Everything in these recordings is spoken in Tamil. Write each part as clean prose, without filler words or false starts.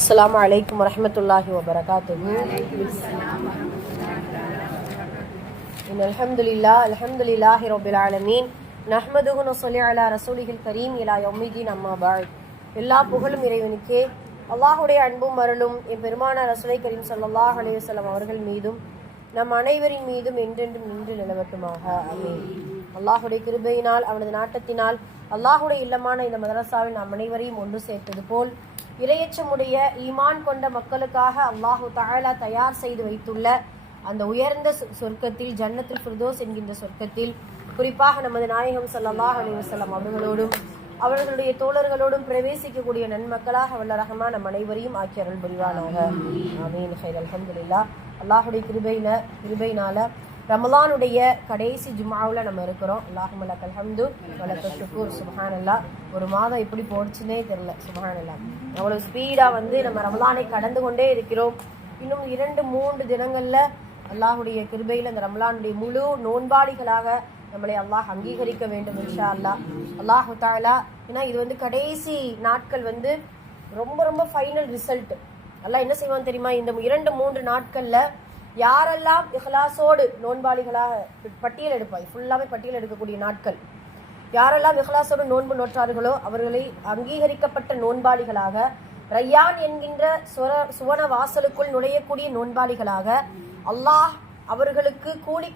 السلام عليكم ورحمة الله وبركاته. إن الحمد لله رب العالمين نحمده ونصلي على رسوله الكريم إلى يوم الدين أما بعد. எல்லா புகழும் இறைவனுக்கே. அல்லாஹுடைய அன்பும் அருளும் என் பெருமானார் ரசூலை கரீம் ஸல்லல்லாஹு அலைஹி வஸல்லம் அவர்கள் மீதும் நம் அனைவரின் மீதும் என்றென்றும் நின்று நிலவட்டுமாக. ஆமீன். அல்லாஹுடைய கிருபையினால் அவனது நாட்டத்தினால் அல்லாஹுடைய இல்லமான இந்த மதரசாவில் நம் அனைவரையும் ஒன்று சேர்த்தது போல் இரையச்சமுடைய ஈமான் கொண்ட மக்களுக்காக அல்லாஹு தஆலா தயார் செய்து வைத்துள்ள அந்த உயர்ந்த சொர்க்கத்தில் ஜன்னத்துல் ஃபிர்தௌஸ் என்கின்ற சொர்க்கத்தில் குறிப்பாக நமது நாயகம் ஸல்லல்லாஹு அலைஹி வஸல்லம் அவர்களோடும் அவர்களுடைய தோழர்களோடும் பிரவேசிக்கக்கூடிய நன்மக்களாக வல்ல ரஹ்மான் நம் அனைவரையும் ஆக்கி அருள் புரிவானாக. ஆமீன். ஹைர். அல்ஹம்துலில்லாஹ். அல்லாஹுடைய கிருபையினால ரமலானுடைய கடைசி ஜும்ஆவில் நம்ம இருக்கிறோம். அல்லாஹும்ம லக்கல் ஹம்து வலக்கல் ஷுக்கூர். சுப்ஹானல்லாஹ். ஒரு மாதம் எப்படி போடுச்சுன்னே தெரியல. சுப்ஹானல்லாஹ். அவ்வளவு ஸ்பீடாக நம்ம ரமலானை கடந்து கொண்டே இருக்கிறோம். இன்னும் 2-3 தினங்களில் அல்லாஹுடைய கிருபையில் அந்த ரமலானுடைய முழு நோன்பாளிகளாக நம்மளை அல்லாஹ் அங்கீகரிக்க வேண்டும் இன்ஷா அல்லாஹ். அல்லாஹு தஆலா ஏன்னா இது கடைசி நாட்கள் ரொம்ப ரொம்ப ஃபைனல் ரிசல்ட். அல்லாஹ் என்ன செய்வான் தெரியுமா? இந்த 2-3 நாட்களில் யாரெல்லாம் இஹ்லாஸோடு நோன்பாளிகளாக பட்டியல் எடுப்பாய், ஃபுல்லாகவே பட்டியல் எடுக்கக்கூடிய நாட்கள். யாரெல்லாம் இஹ்லாஸோடு நோன்பு நோற்றார்களோ அவர்களை அங்கீகரிக்கப்பட்ட நோன்பாளிகளாக, ரய்யான் என்கின்ற சுவன வாசலுக்குள் நுழையக்கூடிய நோன்பாளிகளாக, அல்லாஹ் அவர்களுக்கு கூலி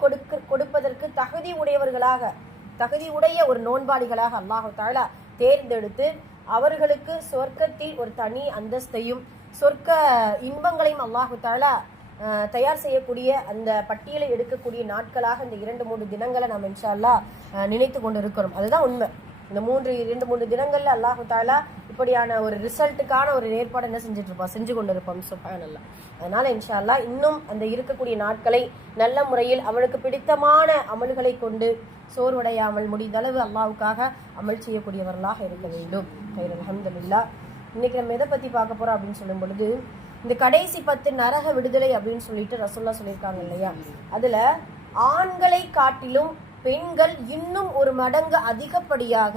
கொடுப்பதற்கு தகுதி உடைய ஒரு நோன்பாளிகளாக அல்லாஹு தஆலா தேர்ந்தெடுத்து அவர்களுக்கு சொர்க்கத்தில் ஒரு தனி அந்தஸ்தையும் சொர்க்க இன்பங்களையும் அல்லாஹு தஆலா தயார் செய்யக்கூடிய அந்த பட்டியலை எடுக்கக்கூடிய நாட்களாக இந்த 2-3 தினங்களை நாம் இன்ஷா அல்லாஹ் நினைத்து கொண்டு இருக்கிறோம். அதுதான் உண்மை. இந்த 2-3 தினங்கள்ல அல்லாஹு தஆலா இப்படியான ஒரு ரிசல்ட்டுக்கான ஒரு ஏற்பாடு என்ன செஞ்சு கொண்டு இருப்போம். சுப்ஹானல்லாஹ். அதனால இன்ஷா அல்லாஹ் இன்னும் அந்த இருக்கக்கூடிய நாட்களை நல்ல முறையில் அவனுக்கு பிடித்தமான அமல்களை கொண்டு சோர்வடையாமல் முடிந்தளவு அல்லாஹ்வுக்காக அமல் செய்யக்கூடியவர்களாக இருக்க வேண்டும். ஹைர். அல்ஹம்துலில்லாஹ். இன்னைக்கு நம்ம எதை பத்தி பார்க்க போறோம் அப்படின்னு சொல்லும் பொழுது, இந்த கடைசி 10 நரக விடுதலை அப்படின்னு சொல்லிட்டு ரசூலுல்லாஹ் சொல்லியிருக்காங்க இல்லையா? அதுல ஆண்களை காட்டிலும் பெண்கள் இன்னும் ஒரு மடங்கு அதிகப்படியாக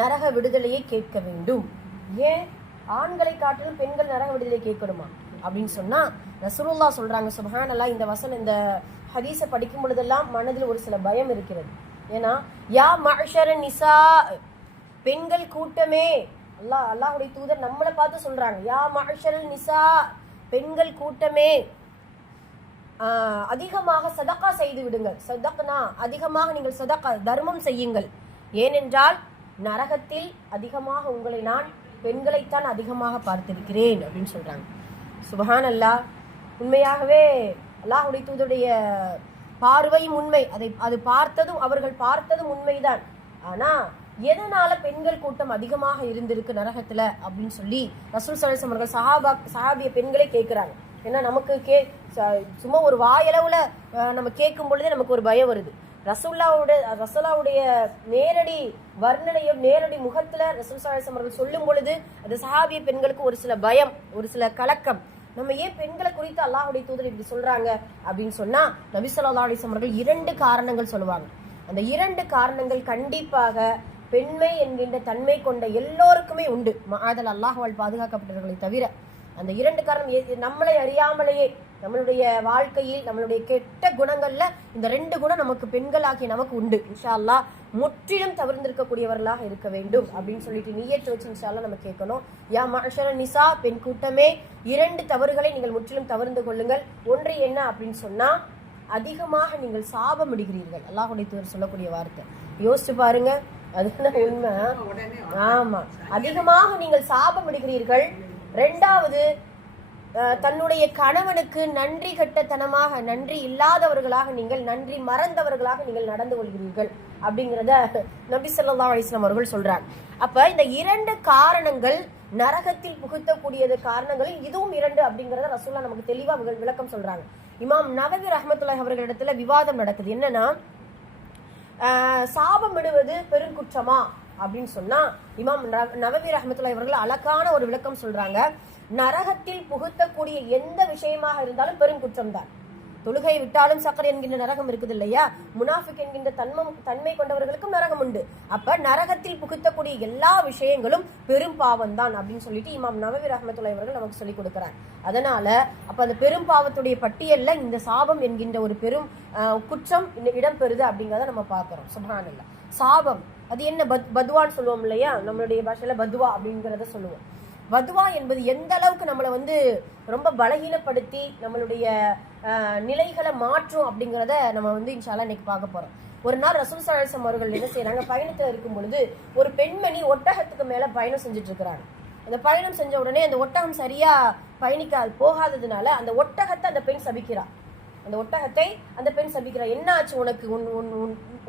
நரக விடுதலையை கேட்க வேண்டும். ஏன் ஆண்களை காட்டிலும் பெண்கள் நரக விடுதலை கேட்கணுமா அப்படின்னு சொன்னா ரசூலுல்லாஹ் சொல்றாங்க. சுப்ஹானல்லாஹ். இந்த ஹதீஸை படிக்கும் பொழுதெல்லாம் மனதில் ஒரு சில பயம் இருக்கிறது. ஏன்னா யா மஅஷர நிசா, பெண்கள் கூட்டமே, அல்லாஹ்வுடைய தூதர் நம்மளை பார்த்து சொல்றாங்க. யா மஅஷரல் நிசா, பெண்கள் கூட்டமே, அதிகமாக சதகா செய்து விடுங்கள். சதக்னா அதிகமாக நீங்கள் சதகா தர்மம் செய்யுங்கள். ஏனென்றால் நரகத்தில் அதிகமாக உங்களை நான் பெண்களைத்தான் அதிகமாக பார்த்திருக்கிறேன் அப்படின்னு சொல்றாங்க. சுப்ஹானல்லாஹ். உண்மையாகவே அல்லாஹ்வுடைய தூதருடைய பார்வையும் உண்மை. அவர்கள் பார்த்ததும் உண்மைதான். ஆனா எதனால பெண்கள் கூட்டம் அதிகமாக இருந்திருக்கு நரகத்துல அப்படின்னு சொல்லி ரசூல் ஸல்லல்லாஹு அலைஹி வஸல்லம் சஹாபிய பெண்களே கேட்கிறாங்க. ஏன்னா நமக்கு சும்மா ஒரு வாயளவுல நம்ம கேட்கும் பொழுதே நமக்கு ஒரு பயம் வருது. ரசூலுல்லாஹ்வுடைய நேரடி வர்ணனையும் நேரடி முகத்துல ரசூல் ஸல்லல்லாஹு அலைஹி வஸல்லம் அவர்கள் சொல்லும் பொழுது அந்த சஹாபிய பெண்களுக்கு ஒரு சில பயம், ஒரு சில கலக்கம். நம்ம ஏன் பெண்களை குறித்து அல்லாஹ்வுடைய தூதர் இப்படி சொல்றாங்க அப்படின்னு சொன்னா நபி ஸல்லல்லாஹு அலைஹி வஸல்லம் அவர்கள் 2 காரணங்கள் சொல்லுவாங்க. அந்த 2 காரணங்கள் கண்டிப்பாக பெண்மை என்கின்ற தன்மை கொண்ட எல்லோருக்குமே உண்டு. மாதல் அல்லாஹ்வால் பாதுகாக்கப்பட்டவர்களை தவிர. அந்த 2 காரணம் நம்மளை அறியாமலேயே நம்மளுடைய வாழ்க்கையில் நம்மளுடைய கெட்ட குணங்கள்ல இந்த 2 குணம் நமக்கு பெண்களாகிய நமக்கு உண்டு. இன்ஷா அல்லாஹ் முற்றிலும் தவிர்ந்திருக்கக்கூடியவர்களாக இருக்க வேண்டும் அப்படின்னு சொல்லிட்டு நியத்து வச்சு இன்ஷா அல்லாஹ் நம்ம கேட்கணும். யா மஅஷர நிசா, பெண் கூட்டமே, 2 தவறுகளை நீங்கள் முற்றிலும் தவிர்த்து கொள்ளுங்கள். ஒன்று என்ன அப்படின்னு சொன்னா, அதிகமாக நீங்கள் சாபமிடுகிறீர்கள். அல்லாஹ்வுடைய தூதர் சொல்லக்கூடிய வார்த்தை யோசிச்சு பாருங்க. அதுதான் உண்மை. ஆமா, அதிகமாக நீங்கள் சாபமிடுகிறீர்கள். 2வது, தன்னுடைய கணவனுக்கு நன்றி கட்டத்தனமாக, நன்றி இல்லாதவர்களாக, நீங்கள் நன்றி மறந்தவர்களாக நீங்கள் நடந்து கொள்கிறீர்கள் அப்படிங்கிறத நபி ஸல்லல்லாஹு அலைஹி வஸல்லம் அவர்கள் சொல்றாங்க. அப்ப இந்த 2 காரணங்கள் நரகத்தில் புகுத்தக்கூடியது காரணங்களில் இதுவும் 2 அப்படிங்கறத ரசூலுல்லாஹ் நமக்கு தெளிவா விளக்கம் சொல்றாங்க. இமாம் நவவி ரஹ்மத்துல்லாஹி அவர்களிடத்துல விவாதம் நடக்குது. என்னன்னா, சாபமிடுவது பெருங்குற்றமா அப்படின்னு சொன்னா இமாம் நவவி ரஹ்மத்துல்லாஹி அவர்கள் அழகான ஒரு விளக்கம் சொல்றாங்க. நரகத்தில் புகுத்தக்கூடிய எந்த விஷயமாக இருந்தாலும் பெருங்குற்றம் தான். தொழுகை விட்டாலும் சக்கர் என்கின்ற நரகம் இருக்குது இல்லையா, முனாஃபிக் என்கின்ற தன்மை கொண்டவர்களுக்கும் நரகம் உண்டு. அப்ப நரகத்தில் புகுத்தக்கூடிய எல்லா விஷயங்களும் பெரும் பாவம் தான் அப்படின்னு சொல்லிட்டு இமாம் நவவி ரஹ்மத்துல்லாஹி அவர்கள் நமக்கு சொல்லிக் கொடுக்கிறார். அதனால அப்ப அந்த பெரும் பாவத்துடைய பட்டியல்ல இந்த சாபம் என்கின்ற ஒரு பெரும் குற்றம் இடம்பெறுது அப்படிங்கிறத நம்ம பார்க்கிறோம். சுப்ஹானல்லாஹ். சாபம் அது என்ன? பத்வான்னு சொல்லுவோம் இல்லையா, நம்மளுடைய பாஷையில பத்வா அப்படிங்கிறத சொல்லுவோம். பத்வா என்பது எந்த அளவுக்கு நம்மளை வந்து ரொம்ப பலகீனப்படுத்தி நம்மளுடைய நிலைகளை மாற்றும் அப்படிங்கிறத நம்ம வந்து இன்ஷால்லா இன்னைக்கு பார்க்க போறோம். ஒரு நாள் ரசூல் ஸல்லல்லாஹு அலைஹி வஸல்லம் அவர்கள் என்ன செய்யறாங்க, பயணத்தில் இருக்கும் பொழுது ஒரு பெண்மணி ஒட்டகத்துக்கு மேல பயணம் செஞ்சுட்டு இருக்கிறாங்க. அந்த பயணம் செஞ்ச உடனே அந்த ஒட்டகம் சரியா போகாததுனால அந்த ஒட்டகத்தை அந்த பெண் சபிக்கிறார். அந்த ஒட்டகத்தை அந்த பெண் சபிக்கிறார். என்ன ஆச்சு உனக்கு,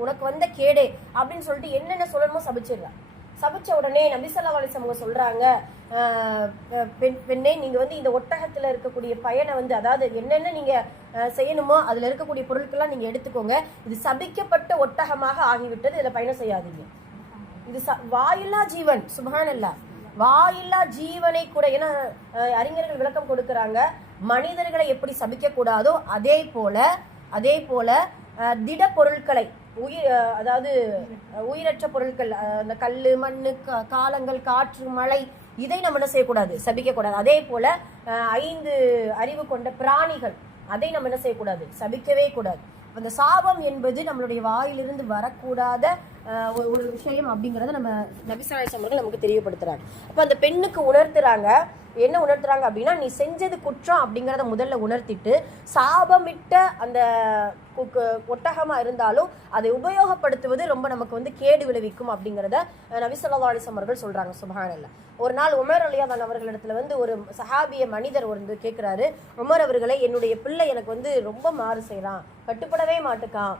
உனக்கு வந்த கேடே அப்படின்னு சொல்லிட்டு என்னென்ன சொல்லணுமோ சபிச்சிடுறா. சபிச்ச உடனே நபி ஸல்லல்லாஹு அலைஹி வஸல்லம் அவங்க சொல்றாங்க, பெண்ணே நீங்க வந்து இந்த ஒட்டகத்துல இருக்கக்கூடிய பயனை வந்து, அதாவது என்னென்ன நீங்க செய்யணுமோ அதுல இருக்கக்கூடிய பொருட்கள்லாம் நீங்க எடுத்துக்கோங்க. இது சபிக்கப்பட்ட ஒட்டகமாக ஆகிவிட்டது, இதுல பயணம் செய்யாதீங்க. இது வாயில்லா ஜீவன். சுப்ஹானல்லாஹ். வாயில்லா ஜீவனை கூட, ஏன்னா அறிஞர்கள் விளக்கம் கொடுக்கறாங்க, மனிதர்களை எப்படி சபிக்க கூடாதோ அதே போல திட பொருட்களை, அதாவது உயிரற்ற பொருட்கள், அந்த கல்லு, மண்ணு, காலங்கள், காற்று, மழை, இதை நம்ம என்ன செய்யக்கூடாது, சபிக்க கூடாது. அதே போல 5 அறிவு கொண்ட பிராணிகள், அதை நம்ம என்ன செய்யக்கூடாது, சபிக்கவே கூடாது. அந்த சாபம் என்பது நம்மளுடைய வாயிலிருந்து வரக்கூடாத ஒரு விஷயம் அப்படிங்கறத நம்ம நபி ஸல்லல்லாஹு அலைஹி வஸல்லம் நமக்கு தெரியப்படுத்துறாங்க. அப்ப அந்த பெண்ணுக்கு உணர்த்துறாங்க, என்ன உணர்த்துறாங்க அப்படின்னா, நீ செஞ்சது குற்றம் அப்படிங்கறத முதல்ல உணர்த்திட்டு, சாபமிட்ட அந்த ஒட்டகமா இருந்தாலும் அதை உபயோகப்படுத்துவது ரொம்ப நமக்கு வந்து கேடு விளைவிக்கும் அப்படிங்கறத நபி ஸல்லல்லாஹு அலைஹி வஸல்லம் அவர்கள் சொல்றாங்க. சுப்ஹானல்லாஹ். ஒரு நாள் உமர் ரலியல்லாஹு அன்ஹு அவர்களிடத்துல வந்து ஒரு சஹாபிய மனிதர் வந்து கேட்கிறாரு, உமர் அவர்களே, என்னுடைய பிள்ளை எனக்கு வந்து ரொம்ப மாறு செய்யறான், கட்டுப்படவே மாட்டுக்கான்,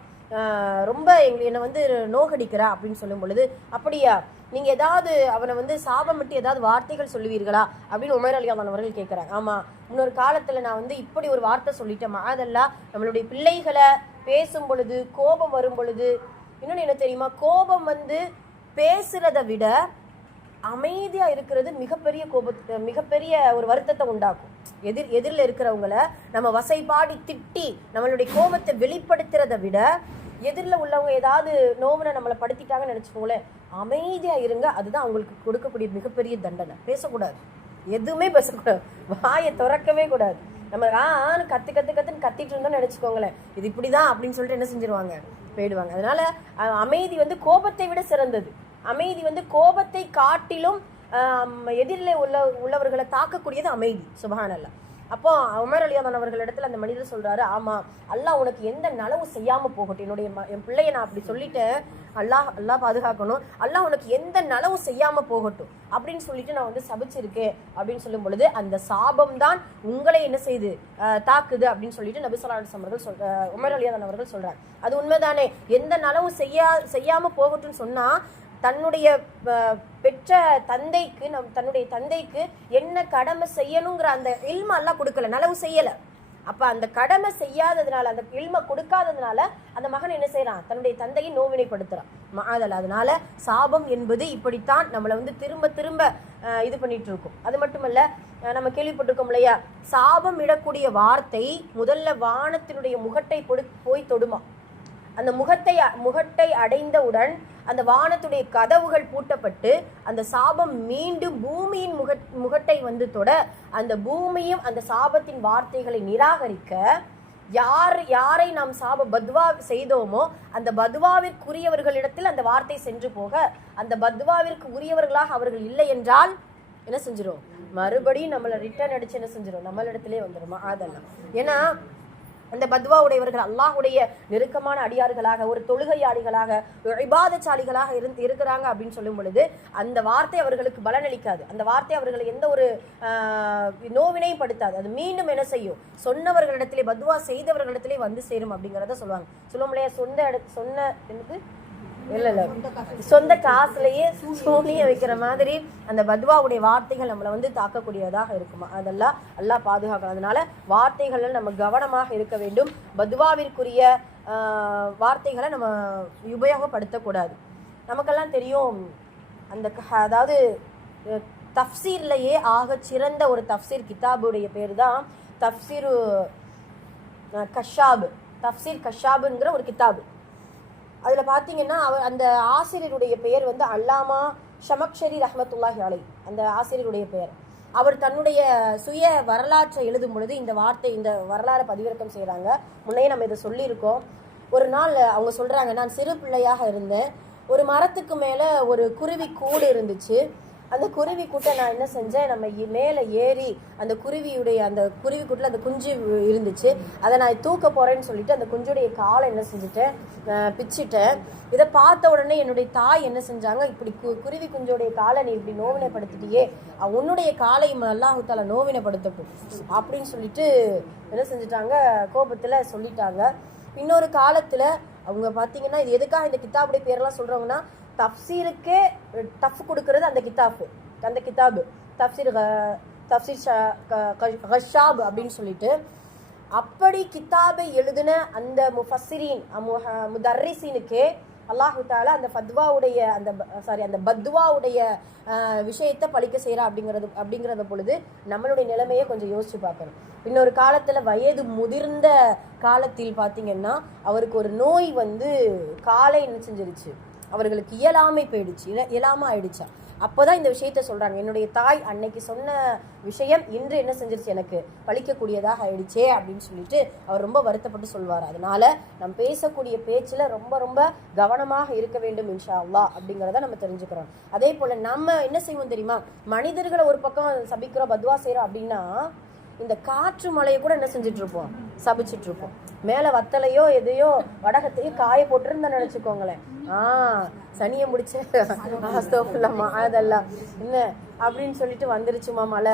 ரொம்ப என்னை வந்து நோகடிக்கிறா அப்படின்னு சொல்லும் பொழுது, அப்படியா, நீங்க ஏதாவது அவனை வந்து சாபமிட்டு ஏதாவது வார்த்தைகள் சொல்லுவீர்களா அப்படின்னு உமர் ரலியல்லாஹு அன்ஹு அவர்கள் கேட்கிறாங்க. ஆமா, இன்னொரு காலத்துல நான் வந்து இப்படி ஒரு வார்த்தை சொல்லிட்டேன், அதெல்லாம் நம்மளுடைய பிள்ளைகளை பேசும் பொழுது, கோபம் வரும் பொழுது, இன்னொன்னு என்ன தெரியுமா, கோபம் வந்து பேசுறதை விட அமைதியா இருக்கிறது மிகப்பெரிய ஒரு வருத்தத்தை உண்டாக்கும். எதிரில் இருக்கிறவங்கள நம்ம வசைபாடி திட்டி நம்மளுடைய கோபத்தை வெளிப்படுத்துறதை விட, எதிரில் உள்ளவங்க ஏதாவது நோவுன நம்மளை படுத்திட்டாங்கன்னு நினைச்சுக்கோங்களேன், அமைதியா இருங்க, அதுதான் அவங்களுக்கு கொடுக்கக்கூடிய மிகப்பெரிய தண்டனை. பேசக்கூடாது, எதுவுமே பேசக்கூடாது, வாயை திறக்கவே கூடாது. நம்ம கத்துன்னு கத்திட்டு இருந்தோம்னு நினைச்சுக்கோங்களேன், இது இப்படிதான் அப்படின்னு சொல்லிட்டு என்ன செஞ்சிருவாங்க, போயிடுவாங்க. அதனால அமைதி வந்து கோபத்தை விட சிறந்தது. அமைதி வந்து கோபத்தை காட்டிலும் எதிரிலே உள்ளவர்களை தாக்கக்கூடியது அமைதி. சுப்ஹானல்லாஹ். அப்போ உமர் ரலியல்லாஹு அன்ஹு அவர்கள் இடத்துல அந்த மனிதர் சொல்றாரு, ஆமா, அல்லாஹ் உனக்கு எந்த நலவு செய்யாம போகட்டும், என் பிள்ளைய நான் அப்படி சொல்லிட்டேன், அல்லாஹ் பாதுகாக்கணும், அல்லாஹ் உனக்கு எந்த நலவு செய்யாம போகட்டும் அப்படின்னு சொல்லிட்டு நான் வந்து சபிச்சிருக்கேன் அப்படின்னு சொல்லும் பொழுது, அந்த சாபம் தான் உங்களை என்ன செய்து தாக்குது அப்படின்னு சொல்லிட்டு நபி ஸல்லல்லாஹு அலைஹி வஸல்லம் உமர் ரலியல்லாஹு அன்ஹு அவர்கள் சொல்றாங்க. அது உண்மைதானே. எந்த நலவு செய்யாம போகட்டும்னு சொன்னா, தன்னுடைய பெற்ற தந்தைக்கு தன்னுடைய தந்தைக்கு என்ன கடமை செய்யணுங்கிற அந்த இல்ம அல்லாஹ் கொடுக்கல, நலவு செய்யல. அப்ப அந்த கடமை செய்யாததுனால, அந்த இல்ம கொடுக்காததுனால அந்த மகன் என்ன செய்யறான், தன்னுடைய தந்தையை நோவினைப்படுத்துறான். அதனால சாபம் என்பது இப்படித்தான் நம்மளை வந்து திரும்ப இது பண்ணிட்டு இருக்கும். அது மட்டுமல்ல, நம்ம கேள்விப்பட்டிருக்கோம் இல்லையா, சாபம் இடக்கூடிய வார்த்தை முதல்ல வானத்தினுடைய முகட்டை போய் தொடுமா. அந்த முகட்டை அடைந்தவுடன் அந்த வானத்துடைய கதவுகள் பூட்டப்பட்டு அந்த சாபம் மீண்டும் பூமியின் முகட்டை வந்து தொட, அந்த பூமியும் அந்த சாபத்தின் வார்த்தைகளை நிராகரிக்க, யாரை நாம் பத்வா செய்தோமோ அந்த பத்வாவிற்குரியவர்களிடத்தில் அந்த வார்த்தை சென்று போக, அந்த பத்வாவிற்கு உரியவர்களாக அவர்கள் இல்லை என்றால் என்ன செஞ்சிடும், மறுபடியும் நம்மளை ரிட்டர்ன் அடிச்சு என்ன செஞ்சிடும், நம்மளிடத்திலே வந்துடுமா. அதெல்லாம் ஏன்னா அந்த பத்வா உடையவர்கள் அல்லாஹுடைய நெருக்கமான அடியார்களாக, ஒரு தொழுகையாளிகளாக, இபாதச்சாலிகளாக இருக்கிறாங்க அப்படின்னு சொல்லும் பொழுது அந்த வார்த்தை அவர்களுக்கு பலனளிக்காது. அந்த வார்த்தை அவர்களை எந்த ஒரு நோவினையும் படுத்தாது. அது மீண்டும் என்ன செய்யும், சொன்னவர்களிடத்திலே, பத்வா செய்தவர்களிடத்திலே வந்து சேரும் அப்படிங்கிறத சொல்லுவாங்க. சொல்லுவோம்லையா, சொந்த காசுலயே சூனிய வைக்கிற மாதிரி அந்த பத்வாவுடைய வார்த்தைகள் நம்மளை வந்து தாக்கக்கூடியதாக இருக்குமா. அதெல்லாம் அல்லாஹ் பாதுகாக்கணும். அதனால வார்த்தைகள்ல நம்ம கவனமாக இருக்க வேண்டும். பத்வாவிற்குரிய வார்த்தைகளை நம்ம உபயோகப்படுத்தக்கூடாது. நமக்கெல்லாம் தெரியும், அதாவது தஃப்சீர்லயே ஆக சிறந்த ஒரு தஃப்சீர் கிதாபுடைய பேர் தான் கஷாபு, தஃப்சீர் கஷாபுங்கிற ஒரு கிதாபு. அதில் பார்த்தீங்கன்னா அந்த ஆசிரியருடைய பெயர் வந்து அல்லாமா ஷமக்ஷரி ரஹ்மத்துல்லாஹி அலை, அந்த ஆசிரியருடைய பெயர். அவர் தன்னுடைய சுய வரலாற்றை எழுதும் பொழுது இந்த வரலாறை பதிவிறக்கம் செய்கிறாங்க. முன்னே நம்ம இதை சொல்லியிருக்கோம். ஒரு நாள் அவங்க சொல்கிறாங்க, நான் சிறு பிள்ளையாக இருந்தேன், ஒரு மரத்துக்கு மேலே ஒரு குருவி கூடு இருந்துச்சு. அந்த குருவி கூட்டை நான் என்ன செஞ்சேன், நம்ம மேலே ஏறி அந்த குருவி கூட்டில் அந்த குஞ்சு இருந்துச்சு, அதை நான் தூக்க போகிறேன்னு சொல்லிட்டு அந்த குஞ்சுடைய காலை என்ன செஞ்சுட்டேன், பிச்சுட்டேன். இதை பார்த்த உடனே என்னுடைய தாய் என்ன செஞ்சாங்க, இப்படி குருவி குஞ்சுடைய காலை நீ இப்படி நோவினைப்படுத்திட்டியே, உன்னுடைய காலை அல்லாஹ் தஆலா நோவினைப்படுத்தட்டும் அப்படின்னு சொல்லிட்டு என்ன செஞ்சுட்டாங்க, கோபத்தில் சொல்லிட்டாங்க. இன்னொரு காலத்தில் அவங்க பார்த்தீங்கன்னா, இது எதுக்காக இந்த கித்தாபுடைய பேரெல்லாம் சொல்கிறவங்கன்னா, தஃப்சீருக்கே டஃப் கொடுக்கறது அந்த கிதாபு தஃப்சீர் கஷாப் அப்படின்னு சொல்லிட்டு. அப்படி கித்தாபை எழுதின அந்த முஃபஸ்ஸிரீன் முதர்ரிசீனுக்கே அல்லாஹு தஆலா அந்த அந்த பத்வாவுடைய விஷயத்தை பழிக்க செய்கிறா அப்படிங்கிறத பொழுது நம்மளுடைய நிலைமையை கொஞ்சம் யோசிச்சு பார்க்கணும். இன்னொரு காலத்தில் வயது முதிர்ந்த காலத்தில் பார்த்தீங்கன்னா அவருக்கு ஒரு நோய் வந்து காலை என்ன செஞ்சிருச்சு, அவர்களுக்கு இயலாமை போயிடுச்சு, இயலாமல் ஆயிடுச்சா. அப்போதான் இந்த விஷயத்த சொல்றாங்க, என்னுடைய தாய் அன்னைக்கு சொன்ன விஷயம் இன்று என்ன செஞ்சிருச்சு, எனக்கு பழிக்கக்கூடியதாக ஆயிடுச்சே அப்படின்னு சொல்லிட்டு அவர் ரொம்ப வருத்தப்பட்டு சொல்வார். அதனால நம்ம பேசக்கூடிய பேச்சுல ரொம்ப ரொம்ப கவனமாக இருக்க வேண்டும் இன்ஷா அல்லாஹ் அப்படிங்கிறத நம்ம தெரிஞ்சுக்கிறோம். அதே போல நம்ம என்ன செய்வோம் தெரியுமா, மனிதர்களை ஒரு பக்கம் சபிக்கிறோம், பத்வா செய்யறோம் அப்படின்னா, இந்த காற்று மழையை கூட என்ன செஞ்சுட்டு இருப்போம், சபிச்சுட்டு இருப்போம். மேல வத்தலையோ எதையோ வடகத்தையும் காய போட்டுருந்தா நினைச்சுக்கோங்களேன், சனியை முடிச்ச அதெல்லாம் என்ன அப்படின்னு சொல்லிட்டு வந்துருச்சுமா மழை,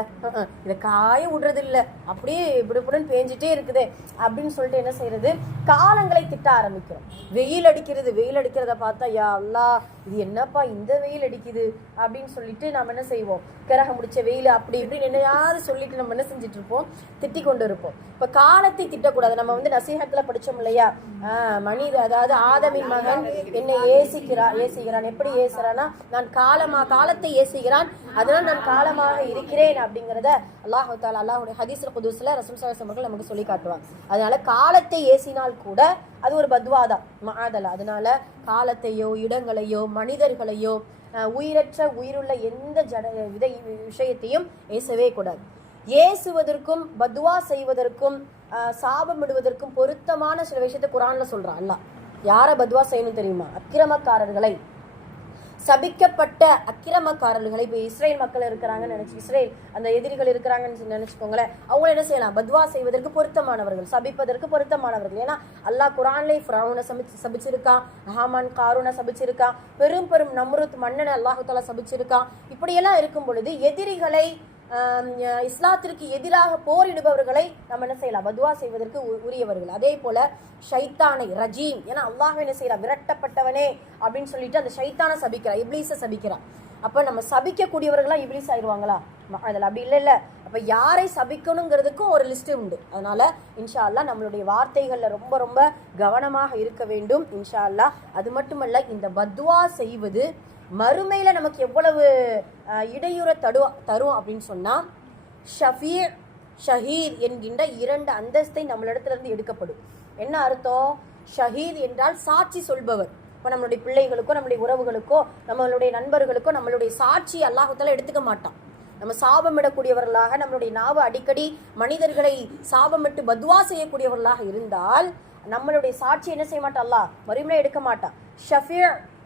இதை காய விடுறது இல்லை, அப்படியே இப்படிப்புடன் பேஞ்சிட்டே இருக்குதே அப்படின்னு சொல்லிட்டு என்ன செய்யறது, காலங்களை திட்ட ஆரம்பிக்கிறோம். வெயில் அடிக்கிறத பார்த்தா யா அல்லாஹ் இது என்னப்பா இந்த வெயில் அடிக்குது அப்படின்னு சொல்லிட்டு நம்ம என்ன செய்வோம், கிரகம் முடிச்ச வெயில் அப்படி இப்படின்னு என்னையாவது சொல்லிட்டு நம்ம என்ன செஞ்சுட்டு இருப்போம், திட்டிக் கொண்டு இருப்போம். இப்ப காலத்தை திட்டக்கூடாது. நம்ம வந்து நசீஹத்துல படிச்சோம் இல்லையா, அதாவது ஆதமின் மகன் என்னை ஏசுகிறான். எப்படி ஏசுறானா, நான் காலத்தை ஏசுகிறான், அதனால் நான் காலமாக இருக்கிறேன் அப்படிங்கிறத அல்லாஹ் தஆலா அல்லாஹ்வுடைய ஹதீஸ்ல குதுஸ்ல ரசூல் ஸல்லல்லாஹு அலைஹி வஸல்லம் நமக்கு சொல்லி காட்டுவாங்க. அதனால காலத்தை ஏசினால் கூட அது ஒரு பத்வாதான் மஆதலா. அதனால காலத்தையோ இடங்களையோ மனிதர்களையோ உயிரற்ற உயிருள்ள எந்த விஷயத்தையும் ஏசவே கூடாது. ஏசுவதற்கும் பத்வா செய்வதற்கும் சாபமிடுவதற்கும் பொருத்தமான சில விஷயத்தை குர்ஆன்ல சொல்றான் அல்லாஹ். யாரை பத்வா செய்யணும் தெரியுமா, அக்கிரமக்காரர்களை, சபிக்கப்பட்ட அக்கிரமக்காரர்களை. இப்போ இஸ்ரேல் மக்கள் இருக்கிறாங்கன்னு இஸ்ரேல் அந்த எதிரிகள் இருக்கிறாங்கன்னு நினைச்சுக்கோங்களேன், அவங்க என்ன செய்யலாம், பத்வா செய்வதற்கு பொருத்தமானவர்கள், சபிப்பதற்கு பொருத்தமானவர்கள். ஏன்னா அல்லாஹ் குர்ஆன்ல ஃபிரௌனை சபிச்சிருக்கான், ஹாமான் காரூனை சபிச்சிருக்கான், பெரும் நம்ருத் மன்னனை அல்லாஹ் தஆலா சபிச்சிருக்கான். இப்படியெல்லாம் இருக்கும் பொழுது எதிரிகளை இஸ்லாத்திற்கு எதிராக போரிடுபவர்களை நம்ம என்ன செய்யலாம், பத்வா செய்வதற்கு உரியவர்கள். அதே போல ஷைத்தானை ரஜீம், ஏன்னா அல்லாஹ் என்ன செய்யலாம், விரட்டப்பட்டவனே அப்படின்னு சொல்லிட்டு அந்த ஷைத்தானை சபிக்கிறான், இப்லீஸை சபிக்கிறான். அப்ப நம்ம சபிக்கக்கூடியவர்களா இப்லீஸ் ஆயிடுவாங்களா, அதில் அப்படி இல்லை. அப்ப யாரை சபிக்கணுங்கிறதுக்கும் ஒரு லிஸ்ட் உண்டு. அதனால இன்ஷா அல்லாஹ் நம்மளுடைய வார்த்தைகள்ல ரொம்ப ரொம்ப கவனமாக இருக்க வேண்டும் இன்ஷா அல்லாஹ். அது மட்டுமல்ல, இந்த பத்வா செய்வது மறுமையில நமக்கு எவ்வளவு இடையூற தரும் அப்படின்னு சொன்னா, ஷஹீத் என்கின்ற 2 அந்தஸ்தை நம்மளிடத்துல இருந்து எடுக்கப்படும். என்ன அர்த்தம், ஷஹீத் என்றால் சாட்சி சொல்பவர். இப்போ நம்மளுடைய பிள்ளைகளுக்கோ நம்மளுடைய உறவுகளுக்கோ நம்மளுடைய நண்பர்களுக்கோ நம்மளுடைய சாட்சி அல்லாஹ் தஆலா எடுத்துக்க மாட்டான். நம்ம சாபமிடக்கூடியவர்களாக நம்மளுடைய நாவு அடிக்கடி மனிதர்களை சாபமிட்டு பத்வா செய்யக்கூடியவர்களாக இருந்தால் நம்மளுடைய சாட்சி என்ன செய்ய மாட்டான், அல்லாஹ் மறுமையில எடுக்க மாட்டான்.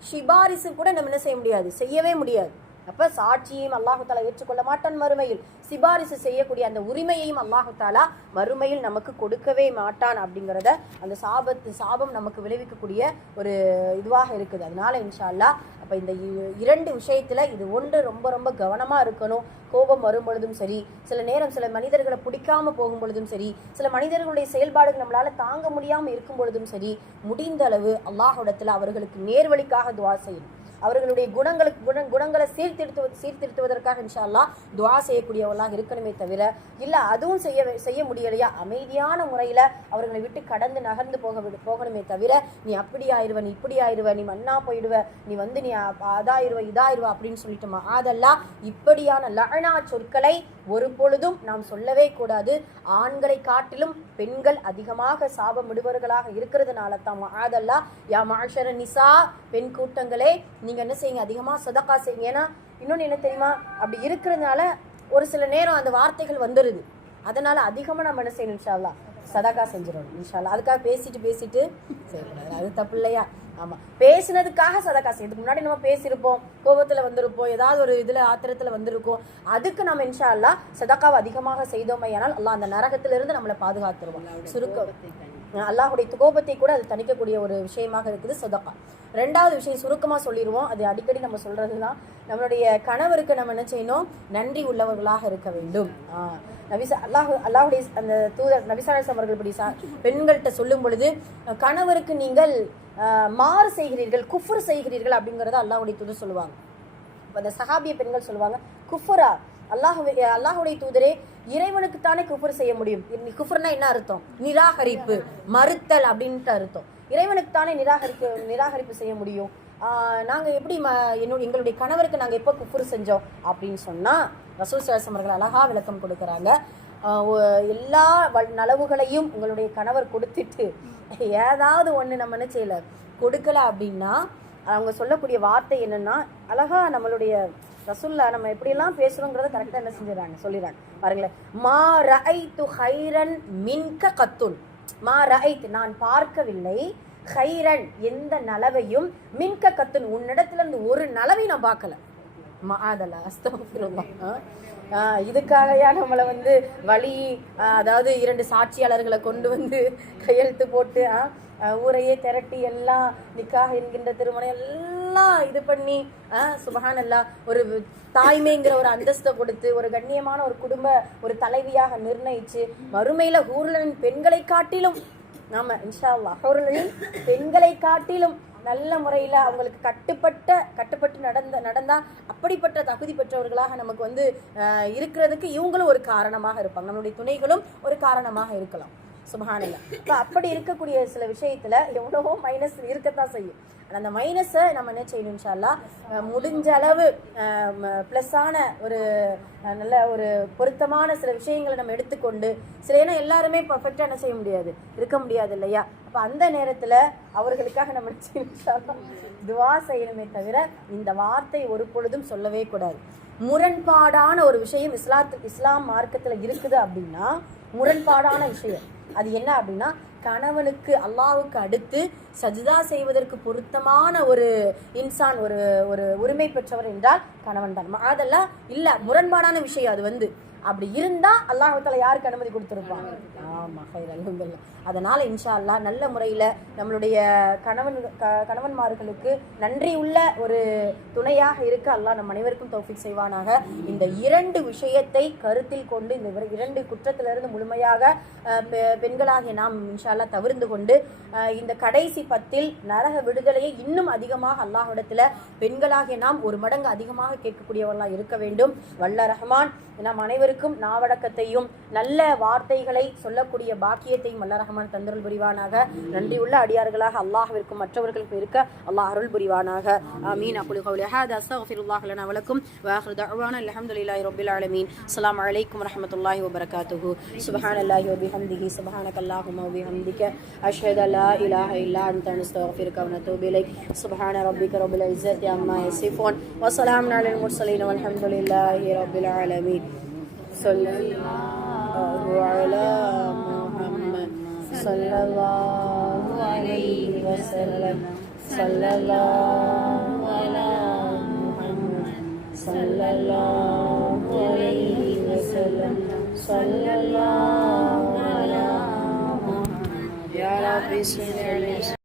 ஷிபாரிசு கூட நம்ம என்ன செய்ய முடியாது, செய்யவே முடியாது. அப்ப சாட்சியையும் அல்லாஹு தஆலா ஏற்றுக்கொள்ள மாட்டான் மறுமையில். சிபாரிசு செய்யக்கூடிய அந்த உரிமையையும் அல்லாஹு தஆலா மறுமையில் நமக்கு கொடுக்கவே மாட்டான். அப்படிங்கிறத அந்த சாபம் நமக்கு விளைவிக்கக்கூடிய ஒரு இதுவாக இருக்குது. அதனால இன்ஷா அல்லாஹ் அப்ப இந்த 2 விஷயத்துல இது ஒன்று ரொம்ப ரொம்ப கவனமா இருக்கணும். கோபம் வரும் பொழுதும் சரி, சில நேரம் சில மனிதர்களை பிடிக்காம போகும் பொழுதும் சரி, சில மனிதர்களுடைய செயல்பாடுகள் நம்மளால தாங்க முடியாம இருக்கும் பொழுதும் சரி, முடிந்த அளவு அல்லாஹ்விடத்துல அவர்களுக்கு நேர்வழிக்காக துஆ செய்யணும். அவர்களுடைய குணங்களை சீர்திருத்துவதற்காக இன்ஷா அல்லாஹ் துஆ செய்யக்கூடியவர்களாக இருக்கணுமே தவிர, இல்ல அதுவும் செய்ய முடியலையா, அமைதியான முறையில அவர்களை விட்டு கடந்து நகர்ந்து போகணுமே தவிர, நீ அப்படி ஆயிருவ, நீ இப்படி ஆயிருவ, நீ மண்ணா போயிடுவ, நீ வந்து நீ அதாயிருவ இதாயிருவ அப்படின்னு சொல்லிட்டோமா, அதெல்லாம் இப்படியான லஅனா சொற்களை ஒரு பொழுதும் நாம் சொல்லவே கூடாது. ஆண்களை காட்டிலும் பெண்கள் அதிகமாக சாபம் விடுபவர்களாக இருக்கிறதுனால தான் அதல்லா யா மாஷர நிசா, பெண் கூட்டங்களே நீங்க என்ன செய்யுங்க, அதிகமா சதகா செய்யுங்க. ஏன்னா இன்னொன்னு என்ன தெரியுமா, அப்படி இருக்கிறதுனால ஒரு சில நேரம் அந்த வார்த்தைகள் வந்துடுது. அதனால அதிகமா நம்ம என்ன செய்யணும், இன்ஷா அல்லாஹ் சதகா செஞ்சிடணும் இன்ஷா அல்லாஹ். அதுக்காக பேசிட்டு செய்யக்கூடாது, அது தப்பு இல்லையா? ஆமா, பேசினதுக்காக சதகா செய்யறதுக்கு முன்னாடி நம்ம பேசியிருப்போம், கோபத்துல வந்திருப்போம், ஏதாவது ஒரு இதுல ஆத்திரத்துல வந்திருக்கோம், அதுக்கு நம்ம இன்ஷா அல்லாஹ் சதகாவை அதிகமாக செய்தோமையானால் அல்லாஹ் அந்த நரகத்திலிருந்து நம்மளை பாதுகாத்துருவோம். அல்லாஹுடைய கோபத்தை கூட அது தணிக்கக்கூடிய ஒரு விஷயமாக இருக்குது சதகா. ரெண்டாவது விஷயம் சுருக்கமா சொல்லிடுவோம், அது அடிக்கடி நம்ம சொல்றதுதான், நம்மளுடைய கணவருக்கு நம்ம என்ன செய்யணும், நன்றி உள்ளவர்களாக இருக்க வேண்டும். அல்லாஹுடைய அந்த தூதர் நபிசாஸ் அவர்கள் இப்படி பெண்கள்கிட்ட சொல்லும் பொழுது, கணவருக்கு நீங்கள் மாறு செய்கிறீர்கள், குஃபுர் செய்கிறீர்கள் அப்படிங்கறத அல்லாஹுடைய தூதர் சொல்லுவாங்க. அந்த சஹாபிய பெண்கள் சொல்லுவாங்க, குஃபுரா, அல்லாஹுடைய தூதரே, இறைவனுக்குத்தானே குஃபுர் செய்ய முடியும். குஃபுர்னா என்ன அர்த்தம், நிராகரிப்பு, மறுத்தல் அப்படின்ட்டு அர்த்தம். இறைவனுக்கு தானே நிராகரிப்பு செய்ய முடியும். நாங்க எப்படி எங்களுடைய கணவருக்கு நாங்க எப்ப குஃபுர் செஞ்சோம் அப்படின்னு சொன்னா ரசூல் ஸல்லல்லாஹு அலைஹி வஸல்லம் அழகா விளக்கம் கொடுக்கறாங்க. எல்லா நலவுகளையும் உங்களுடைய கணவர் கொடுத்துட்டு ஏதாவது ஒண்ணு நம்ம என்ன செய்யல கொடுக்கல அப்படின்னா அவங்க சொல்லக்கூடிய வார்த்தை என்னன்னா, அழகா நம்மளுடைய ரசூல்லா நம்ம எப்படியெல்லாம் பேசுறோங்கிறத கரெக்டா என்ன செஞ்சுறாங்க சொல்லிடுறாங்க பாருங்களேன். மா ரஐது ஹைரன் மின்க கத்துன், மா ரஐத் நான் பார்க்கவில்லை, ஹைரன் எந்த நலவையும், மின்க கத்துன் உன்னிடத்துல இருந்து ஒரு நலவை நான் பார்க்கல. இதுக்காகயா நம்மளை வழி, அதாவது 2 சாட்சியாளர்களை கொண்டு கையெழுத்து போட்டு ஊரையே திரட்டி எல்லாம் நிக்காஹ் என்கின்ற திருமணம் எல்லாம் இது பண்ணி சுபஹானல்லாஹ் ஒரு தாய்மைங்கிற ஒரு அந்தஸ்தை கொடுத்து ஒரு கண்ணியமான ஒரு குடும்ப ஒரு தலைவியாக நிர்ணயிச்சு மறுமையில ஹூர்லின் பெண்களை காட்டிலும் நாம இன்ஷா அல்லாஹ் ஹூர்லின் பெண்களை காட்டிலும் நல்ல முறையில் அவங்களுக்கு கட்டுப்பட்டு நடந்தா அப்படிப்பட்ட தகுதி பெற்றவர்களாக நமக்கு இருக்கிறதுக்கு இவங்களும் ஒரு காரணமாக இருப்பாங்க, நம்மளுடைய துணைகளும் ஒரு காரணமாக இருக்கலாம். சுபஹானல்லாஹ். அப்படி இருக்கக்கூடிய சில விஷயத்துல எவ்வளவோ மைனஸ் இருக்கத்தான் செய்யும். அந்த மைனஸை நம்ம என்ன செய்யணும், இன்ஷா அல்லாஹ் முடிஞ்ச அளவு ப்ளஸ்ஸான ஒரு நல்ல ஒரு பொருத்தமான சில விஷயங்களை நம்ம எடுத்துக்கொண்டு, ஏன்னா எல்லாருமே பர்ஃபெக்டாக என்ன செய்ய முடியாது, இருக்க முடியாது இல்லையா? அப்போ அந்த நேரத்தில் அவர்களுக்காக நம்ம இன்ஷா அல்லாஹ் துவா செய்யணுமே தவிர இந்த வார்த்தை ஒரு பொழுதும் சொல்லவே கூடாது. முரண்பாடான ஒரு விஷயம் இஸ்லாம் மார்க்கத்தில் இருக்குது அப்படின்னா, முரண்பாடான விஷயம் அது என்ன அப்படின்னா, கணவனுக்கு அல்லாஹ்வுக்கு அடுத்து சஜ்தா செய்வதற்கு பொருத்தமான ஒரு இன்சான், ஒரு உரிமை பெற்றவர் என்றால் கணவன் தான். அதெல்லாம் இல்ல, முரண்பாடான விஷயம் அது அப்படி இருந்தா அல்லாஹ் தஆலா யாருக்கு அனுமதி கொடுத்திருப்பாங்க? ஆமா, ஹைர் அல்ஹம்துலில்லாஹ். அதனால இன்ஷா அல்லாஹ் நல்ல முறையில நம்மளுடைய கணவன்மார்களுக்கு நன்றி உள்ள ஒரு துணையாக இருக்க அல்லாஹ் நம் அனைவருக்கும் தௌஃபீக் செய்வானாக. இந்த 2 விஷயத்தை கருத்தில் கொண்டு, இந்த 2 குற்றத்திலிருந்து முழுமையாக பெண்களாகிய நாம் இன்ஷா அல்லாஹ் தவிர்ந்து கொண்டு, இந்த கடைசி 10 நரக விடுதலையை இன்னும் அதிகமாக அல்லாஹ்விடத்துல பெண்களாகிய நாம் 1 மடங்கு அதிகமாக கேட்கக்கூடியவர்களாக இருக்க வேண்டும். வல்ல ரஹ்மான் நம் அனைவருக்கும் நாவடக்கத்தையும் நல்ல வார்த்தைகளை சொல்லக்கூடிய பாக்கியத்தையும் வல்ல ரஹ்மான் தந்தருள் புரிவானாக. நன்றியுள்ள அடியார்களாக அல்லாஹ்விற்கும் மற்றவர்களுக்கு இருக்க அல்லாஹ் அருள் புரிவானாக. ஆமீன். அகுலு கௌலி ஹாதா அஸ்தக்ஃபிருல்லாஹ் லனா வ லக்கும் வ ஆகிரு தஅவானா அல்ஹம்துலில்லாஹி ரப்பில் ஆலமீன். அஸ்ஸலாமு அலைக்கும் வ ரஹ்மத்துல்லாஹி வ பரகாத்துஹு. சுப்ஹானல்லாஹி வ பிஹம்திஹி சுப்ஹானக்கல்லாஹும்ம வ பிஹம்திக அஷ்ஹது அல்லா இலாஹ இல்லா அன்த அஸ்தக்ஃபிருக வ அத்தூபு இலைக். சுப்ஹான ரப்பிக ரப்பில் இஸ்ஸத்தி அம்மா யசிஃபூன் வ ஸலாமுன் அலல் முர்ஸலீன் வல்ஹம்துலில்லாஹி ரப்பில் ஆலமீன். ஸல்லல்லாஹு அலா முஹம்மத் ஸல்லல்லாஹு அலைஹி வஸல்லம். ஸல்லல்லாஹு அலா முஹம்மத் ஸல்லல்லாஹு அலைஹி வஸல்லம். ஸல்லல்லாஹு அலா முஹம்மத். யா ரப்பி ஸல்லி அலைஹி